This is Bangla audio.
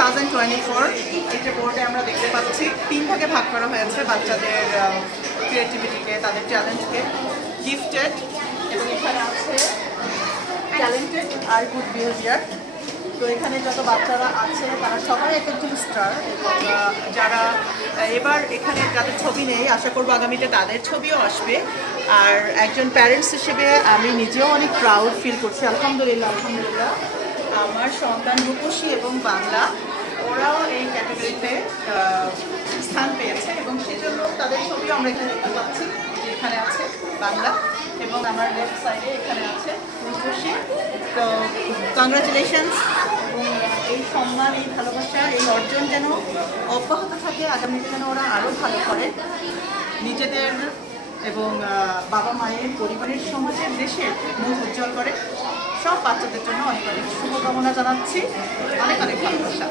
2024 এই যে বোর্ডে আমরা দেখতে পাচ্ছি 3 ভাগে ভাগ করা হয়েছে বাচ্চাদের ক্রিয়েটিভিটিকে, তাদের ট্যালেন্টকে। গিফটেড, এবং এখানে আছে ট্যালেন্টেড আর গুড বিহেভিয়ার। তো এখানে যত বাচ্চারা আছে তারা সবাই এক একজন স্টার, এবং যারা এবার এখানে যাদের ছবি নেই আশা করবো আগামীতে তাদের ছবিও আসবে। আর একজন প্যারেন্টস হিসেবে আমি নিজেও অনেক প্রাউড ফিল করছি। আলহামদুলিল্লাহ আলহামদুলিল্লাহ, আমার সন্তান রূপসী এবং বাংলা ওরাও এই ক্যাটাগরিতে স্থান পেয়েছে, এবং সেজন্য তাদের ছবিও আমরা এখানে দেখতে পাচ্ছি। এখানে আছে বাংলা, এবং আমার লেফট সাইডে এখানে আছে রূপসী। তো কংগ্রাচুলেশনস, এবং এই সম্মান, এই ভালোবাসা, এই অর্জন যেন অব্যাহত থাকে, আগামীতে যেন ওরা আরও ভালো করে নিজেদের এবং বাবা মায়ের, পরিবারের, সমাজের, দেশের মুখ উজ্জ্বল করে। সব বাচ্চাদের জন্য অনেক অনেক শুভকামনা জানাচ্ছি, অনেক অনেক ভালোবাসা।